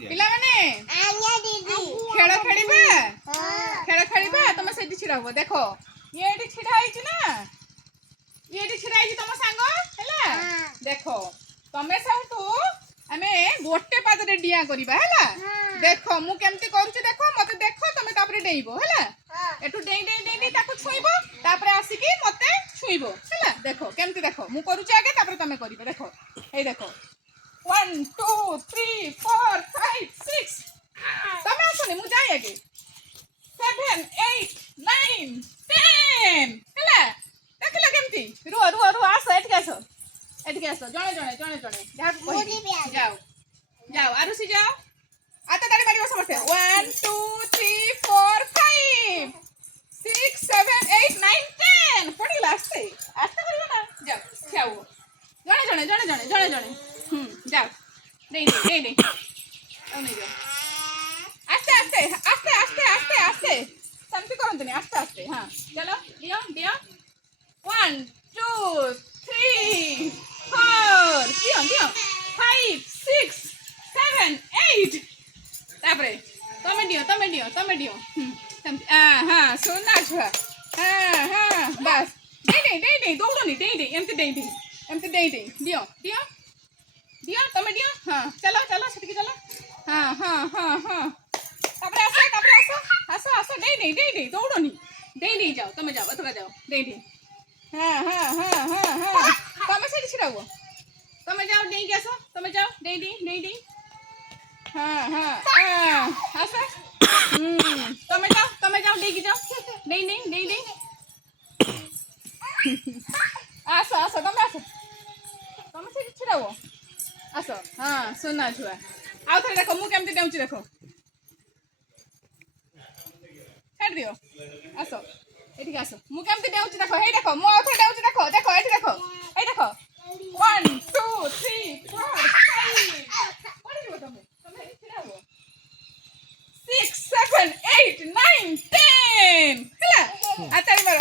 ପିଲାମାନେ ଖେଳ ଖେଳିବା ଖେଳ ଖେଳିବା ତମେ ସେଇଠି ଛିଡ଼ା ହବ ଦେଖ ଇଏ ଏଠି ଛିଡ଼ା ହେଇଛି ନା ଇଏ ଏଠି ଛିଡ଼ା ହେଇଛି ତମ ସାଙ୍ଗ ହେଲା ଦେଖ ତମେ ସବୁଠୁ ଆମେ ଗୋଟେ ପାଦରେ ଡିଆଁ କରିବା ହେଲା ଦେଖ ମୁଁ କେମିତି କରୁଛି ଦେଖ ମତେ ଦେଖ ତମେ ତାପରେ ଡେଇଁବ ହେଲା ଏଠୁ ଡେଇଁ ଡେଇଁ ଡେଇଁ ଡେଇଁ ତାକୁ ଛୁଇଁବ ତାପରେ ଆସିକି ମତେ ଛୁଇଁବ ହେଲା ଦେଖ କେମିତି ଦେଖ ମୁଁ କରୁଛି ଆଗେ ତାପରେ ତମେ କରିବ ଦେଖ ଏଇ ଦେଖ 1 2 3 4 5 6 ତମେ ଆସନି ମୁଁ ଯାଇ ଆଗେ 7 8 9 10 ହେଲା ଦେଖିଲ କେମିତି ରୁହ ରୁହ ରୁହ ଆସ ଏଠିକି ଆସ ଜଣେ ଜଣେ ଜଣେ ଜଣେ ଯାହାକୁ କହିବି ଯାଅ ଯାଅ ଆରୁଷି ଯାଅ आता ताड़ी मारिबो समस्ते 1 2 3 4 5 6 7 8 9 10 पड़ी आस्ते आस्ते करियो ना जाओ खाओ जणे जाओ नहीं नहीं जाओ आस्ते आस्ते आस्ते आस्ते आस्ते आस्ते समझी करंतनी आस्ते आस्ते हां चलो दियो दियो 1 2 3 4 दियो 5 6 7 8 तापरे तमे दियो हाँ सुना छुआ हाँ बस दे दौड़नी दे एमती दे दियो तमे दियो हाँ चलो सेटिक चलो हाँ तापरे आसो दे दौड़नी दे जाओ तमे जाओ अथवा जाओ दे हाँ तमे सेठी छिड़ा हुआ तमे जाओ दे के आसो तमे जाओ दे हाँ आसा तमे जाओ दे जाओ दे आसो तमे से छिड़ा हो आसो हाँ सुना छुआ आउ थे देखो मु केमती देउची देखो छाड़ दियो आसो एठी आसो मु केमती देउची देखो हे देखो मु आउ थे देउची देखो एठी देखो 1 2 3 4 5 पड़ी हो तमे 6 7 8 9 10 ହେଲା ହାତରେ ମାର